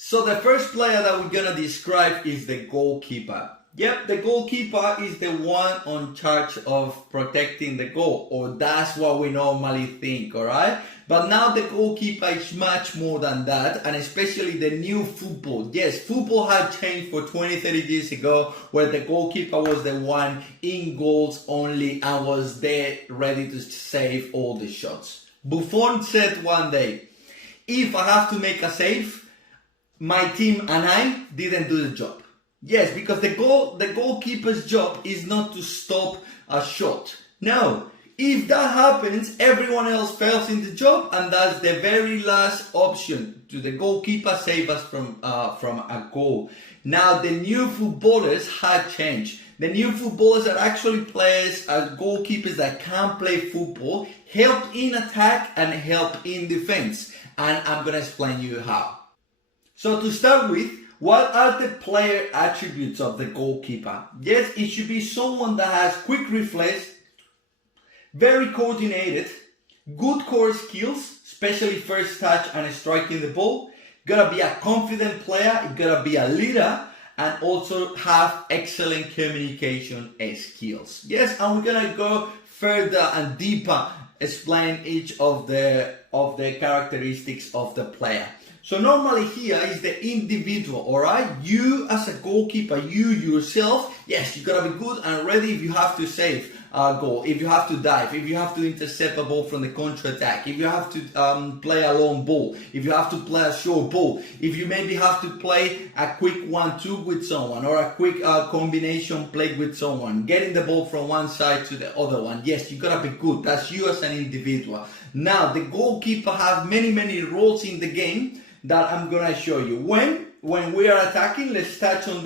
So the first player that we're gonna describe is the goalkeeper. Yep, the goalkeeper is the one on charge of protecting the goal, or that's what we normally think, alright? But now the goalkeeper is much more than that, and especially the new football. Yes, football had changed for 20-30 years ago, where the goalkeeper was the one in goals only and was there ready to save all the shots. Buffon said one day, if I have to make a save, my team and I didn't do the job. Yes, because the goalkeeper's job is not to stop a shot. No, if that happens, everyone else fails in the job, and that's the very last option to the goalkeeper save us from a goal. Now the new footballers had changed. The new footballers are actually players, goalkeepers that can play football, help in attack and help in defense. And I'm gonna explain you how. So to start with, what are the player attributes of the goalkeeper? Yes, it should be someone that has quick reflex, very coordinated, good core skills, especially first touch and striking the ball. Gotta be a confident player, gotta be a leader, and also have excellent communication skills. Yes, and we're gonna go further and deeper, explain each of the characteristics of the player. So normally here is the individual, alright? You as a goalkeeper, you yourself, yes, you gotta be good and ready if you have to save a goal, if you have to dive, if you have to intercept a ball from the counter-attack, if you have to play a long ball, if you have to play a short ball, if you maybe have to play a quick 1-2 with someone, or a quick combination play with someone, getting the ball from one side to the other one. Yes, you gotta be good. That's you as an individual. Now, the goalkeeper have many roles in the game that I'm gonna show you. When we are attacking, let's touch on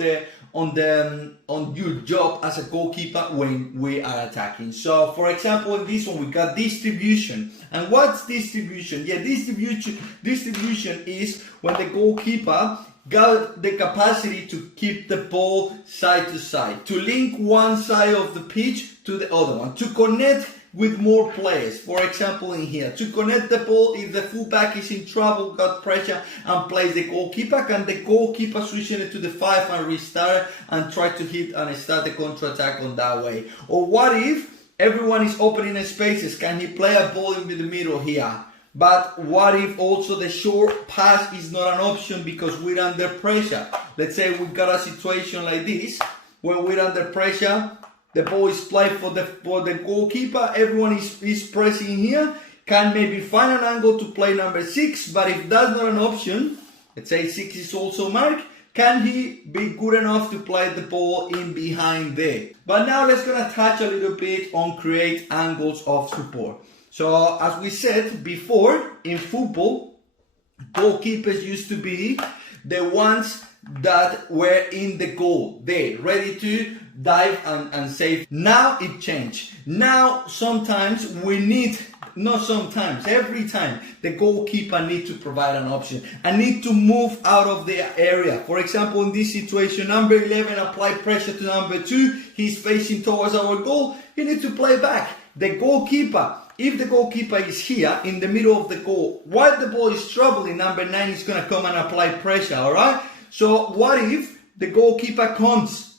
your job as a goalkeeper when we are attacking. So for example, in this one we got distribution. And what's distribution? Yeah, distribution is when the goalkeeper got the capacity to keep the ball side to side, to link one side of the pitch to the other one, to connect with more players. For example, in here, to connect the ball, if the fullback is in trouble, got pressure and plays the goalkeeper, can the goalkeeper switch it to the 5 and restart and try to hit and start the counter-attack on that way? Or what if everyone is opening spaces? Can he play a ball in the middle here? But what if also the short pass is not an option because we're under pressure? Let's say we've got a situation like this, where we're under pressure, the ball is played for the goalkeeper, everyone is pressing here, can maybe find an angle to play number 6, but if that's not an option, let's say 6 is also marked, can he be good enough to play the ball in behind there? But now let's gonna touch a little bit on create angles of support. So as we said before, in football, goalkeepers used to be the ones that were in the goal, there, ready to dive and save. Now it changed. Now sometimes we need, not sometimes, every time, the goalkeeper need to provide an option and need to move out of the area. For example, in this situation, number 11 apply pressure to number 2, he's facing towards our goal, he needs to play back. The goalkeeper, if the goalkeeper is here in the middle of the goal, while the ball is traveling, number 9 is going to come and apply pressure, alright? So what if the goalkeeper comes?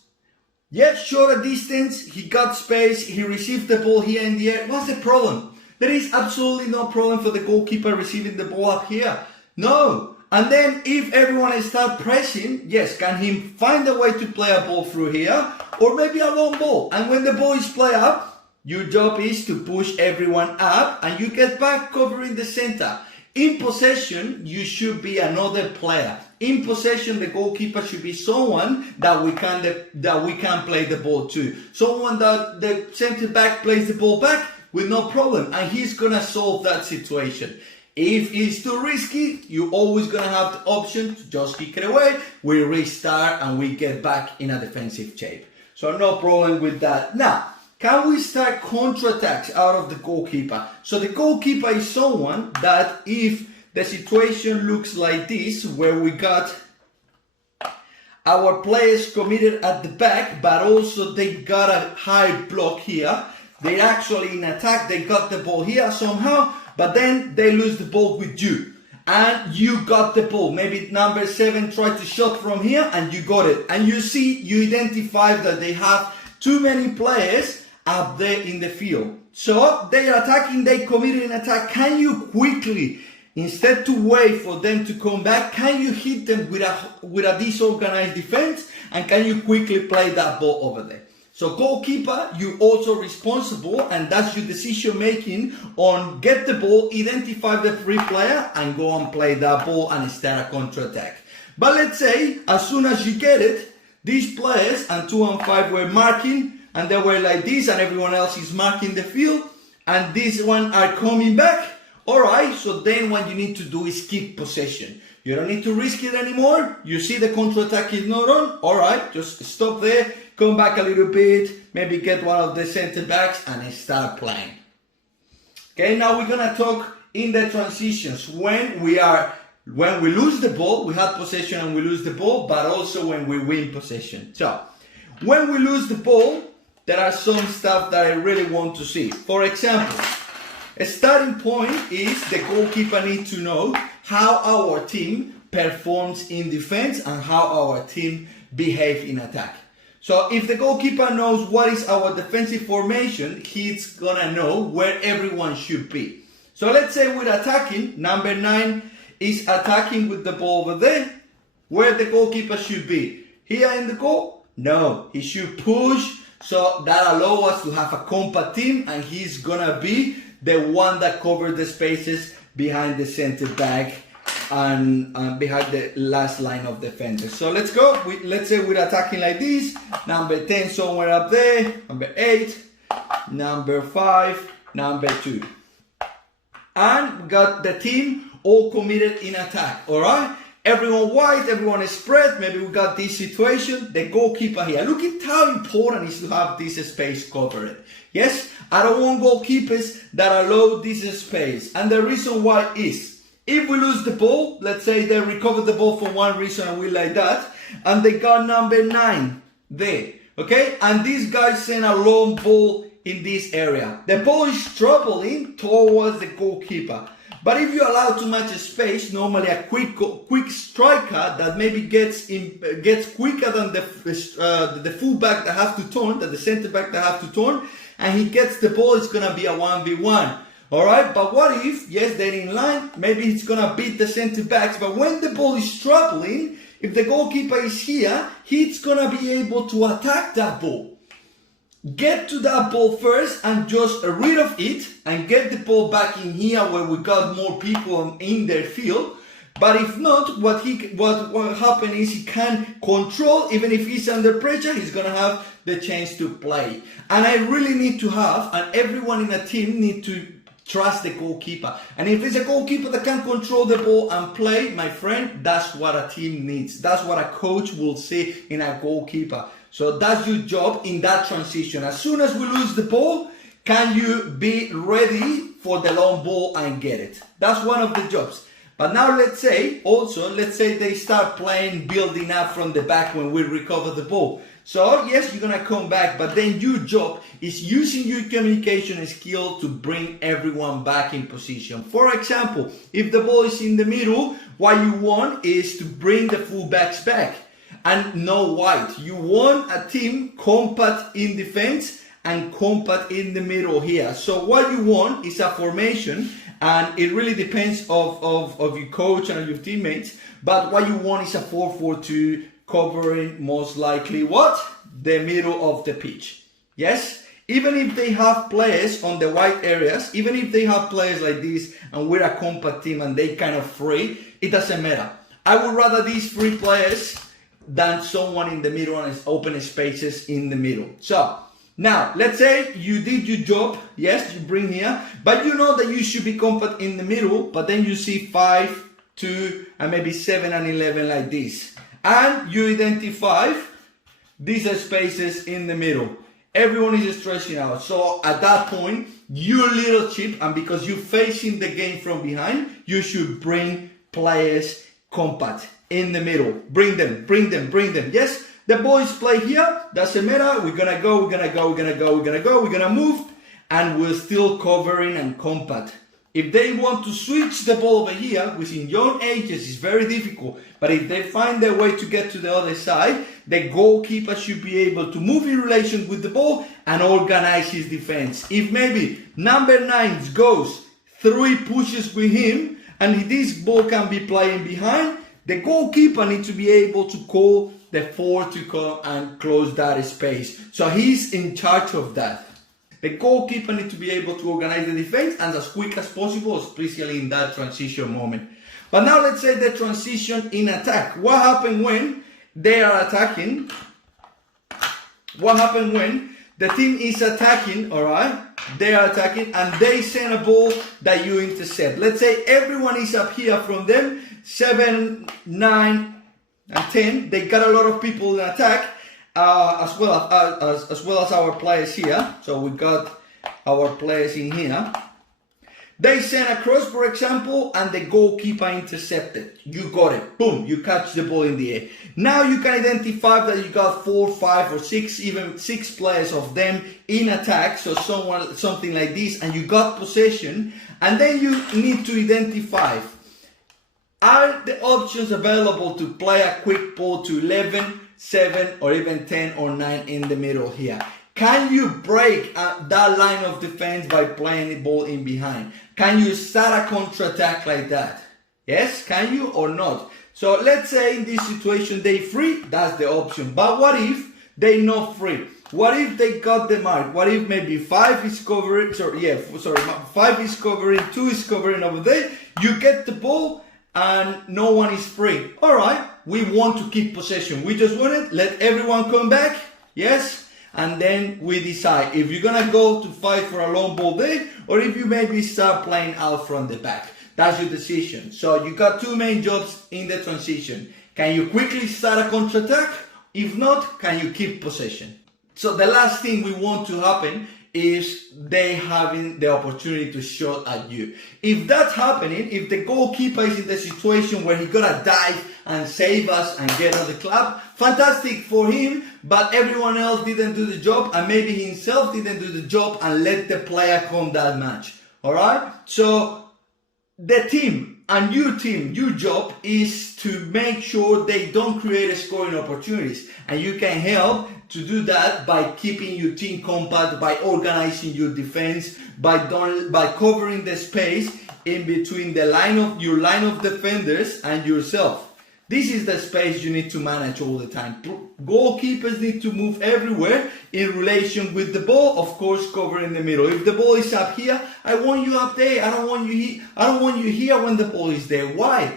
Yes, shorter distance, he got space, he received the ball here in the air. What's the problem? There is absolutely no problem for the goalkeeper receiving the ball up here. No. And then if everyone starts pressing, yes, can he find a way to play a ball through here? Or maybe a long ball. And when the ball is played up, your job is to push everyone up and you get back covering the center. In possession, you should be another player. In possession, the goalkeeper should be someone that we can play the ball to. Someone that the center back plays the ball back with no problem, and he's gonna solve that situation. If it's too risky, you're always gonna have the option to just kick it away. We restart and we get back in a defensive shape. So no problem with that. Now, can we start counter-attacks out of the goalkeeper? So the goalkeeper is someone that if the situation looks like this, where we got our players committed at the back, but also they got a high block here. They actually in attack, they got the ball here somehow, but then they lose the ball with you. and you got the ball. Maybe number 7 tried to shot from here and you got it. And you see, you identify that they have too many players up there in the field. So they are attacking, they committed an attack. Can you quickly, instead to wait for them to come back, can you hit them with a disorganized defense? And can you quickly play that ball over there? So goalkeeper, you're also responsible, and that's your decision making on get the ball, identify the free player, and go and play that ball and start a counter-attack. But let's say, as soon as you get it, these players and 2 and 5 were marking, and they were like this, and everyone else is marking the field, and these one are coming back. Alright, so then what you need to do is keep possession. You don't need to risk it anymore. You see the counter-attack is not on. Alright, just stop there, come back a little bit, maybe get one of the center backs and start playing. Okay, now we're gonna talk in the transitions when we lose the ball, we have possession and we lose the ball, but also when we win possession. So, when we lose the ball, there are some stuff that I really want to see. For example, a starting point is the goalkeeper needs to know how our team performs in defense and how our team behaves in attack. So if the goalkeeper knows what is our defensive formation, he's gonna know where everyone should be. So let's say we're attacking, number 9 is attacking with the ball over there, where the goalkeeper should be. Here in the goal? No, he should push, so that allows us to have a compact team, and he's gonna be the one that covers the spaces behind the center back and behind the last line of defenders. So let's go. Let's say we're attacking like this. Number 10 somewhere up there. Number 8. Number 5. Number 2. And we got the team all committed in attack. Alright? Everyone wide, everyone is spread. Maybe we got this situation. The goalkeeper here. Look at how important it is to have this space covered. Yes? I don't want goalkeepers that allow this space. And the reason why is, if we lose the ball, let's say they recover the ball for one reason and we like that, and they got number 9 there, okay? And these guys send a long ball in this area. The ball is traveling towards the goalkeeper. But if you allow too much space, normally a quick striker that maybe gets quicker than the fullback that have to turn, that the center back that have to turn, and he gets the ball, it's gonna be a 1v1. Alright, but what if, yes, they're in line, maybe he's gonna beat the center backs, but when the ball is traveling, if the goalkeeper is here, he's gonna be able to attack that ball. Get to that ball first and just rid of it and get the ball back in here where we got more people in their field. But if not, what happen is he can control, even if he's under pressure, he's gonna have the chance to play. And I really need to have, and everyone in a team need to trust the goalkeeper. And if it's a goalkeeper that can control the ball and play, my friend, that's what a team needs. That's what a coach will see in a goalkeeper. So that's your job in that transition. As soon as we lose the ball, can you be ready for the long ball and get it? That's one of the jobs. But now let's say they start playing, building up from the back when we recover the ball. So yes, you're gonna come back, but then your job is using your communication skill to bring everyone back in position. For example, if the ball is in the middle, what you want is to bring the fullbacks back and no wide. You want a team compact in defense and compact in the middle here. So what you want is a formation, and it really depends of your coach and your teammates, but what you want is a 4-4-2 covering most likely what? The middle of the pitch. Yes? Even if they have players on the wide areas, even if they have players like this and we're a compact team and they kind of free, it doesn't matter. I would rather these free players than someone in the middle and open spaces in the middle. So, now, let's say you did your job, yes, you bring here, but you know that you should be compact in the middle, but then you see 5, 2, and maybe 7 and 11 like this. And you identify these spaces in the middle. Everyone is stretching out. So at that point, your little chip, and because you're facing the game from behind, you should bring players compact in the middle. Bring them. Yes, the boys play here, doesn't matter. We're gonna go, we're gonna move, and we're still covering and compact. If they want to switch the ball over here, which in young ages is very difficult, but if they find their way to get to the other side, the goalkeeper should be able to move in relation with the ball and organize his defense. If maybe number 9 goes 3 pushes with him and this ball can be playing behind, the goalkeeper needs to be able to call the 4 to come and close that space. So he's in charge of that. The goalkeeper needs to be able to organize the defense and as quick as possible, especially in that transition moment. But now let's say the transition in attack. What happens when they are attacking? What happens when the team is attacking, alright? They are attacking and they send a ball that you intercept. Let's say everyone is up here from them, 7, 9, and 10. They got a lot of people in attack. As well as our players here. So we got our players in here. They send a cross, for example, and the goalkeeper intercepted. You got it. Boom, you catch the ball in the air. Now you can identify that you got 4, 5, or 6, even 6 players of them in attack. So something like this, and you got possession. And then you need to identify, are the options available to play a quick ball to 11, 7 or even 10 or 9 in the middle here? Can you break that line of defense by playing the ball in behind? Can you start a counter-attack like that? Yes, can you or not? So let's say in this situation they free, that's the option. But what if they not free? What if they got the mark? What if maybe 5 is covering, 5 is covering, 2 is covering over there, you get the ball and no one is free. Alright, we want to keep possession. We just want it, let everyone come back, yes? And then we decide if you're gonna go to fight for a long ball there, or if you maybe start playing out from the back. That's your decision. So you got 2 main jobs in the transition. Can you quickly start a counter-attack? If not, can you keep possession? So the last thing we want to happen is they having the opportunity to shot at you. If that's happening, if the goalkeeper is in the situation where he gotta dive and save us and get on the club, fantastic for him, but everyone else didn't do the job and maybe himself didn't do the job and let the player come that match. Alright? So the team and your job is to make sure they don't create scoring opportunities, and you can help to do that by keeping your team compact, by organizing your defense, by covering the space in between your line of defenders and yourself. This is the space you need to manage all the time. Goalkeepers need to move everywhere in relation with the ball, of course, covering the middle. If the ball is up here, I want you up there. I don't want you here when the ball is there. Why?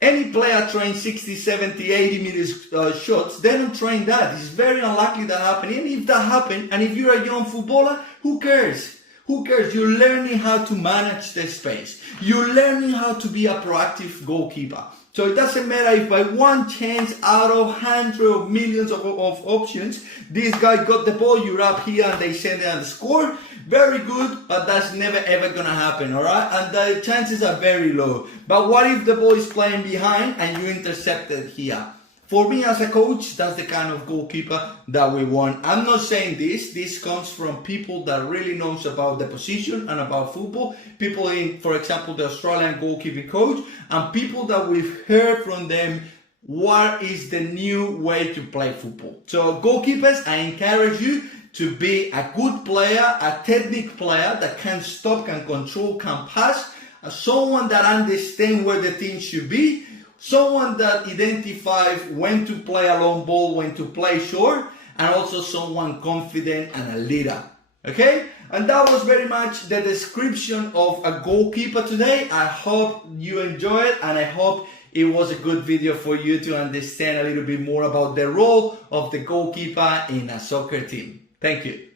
Any player trains 60, 70, 80 meters shots. They don't train that. It's very unlikely that happen. And if that happens, and if you're a young footballer, who cares? Who cares? You're learning how to manage the space. You're learning how to be a proactive goalkeeper. So it doesn't matter if by one chance out of hundreds of millions of options, this guy got the ball, you're up here and they send it and score. Very good, but that's never ever gonna happen, alright? And the chances are very low. But what if the ball is playing behind and you intercepted here? For me as a coach, that's the kind of goalkeeper that we want. I'm not saying this comes from people that really knows about the position and about football. People in, for example, the Australian goalkeeping coach, and people that we've heard from them what is the new way to play football. So goalkeepers, I encourage you to be a good player, a technical player that can stop, can control, can pass, someone that understands where the team should be, someone that identifies when to play a long ball, when to play short, and also someone confident and a leader. Okay? And that was very much the description of a goalkeeper today. I hope you enjoy it, and I hope it was a good video for you to understand a little bit more about the role of the goalkeeper in a soccer team. Thank you.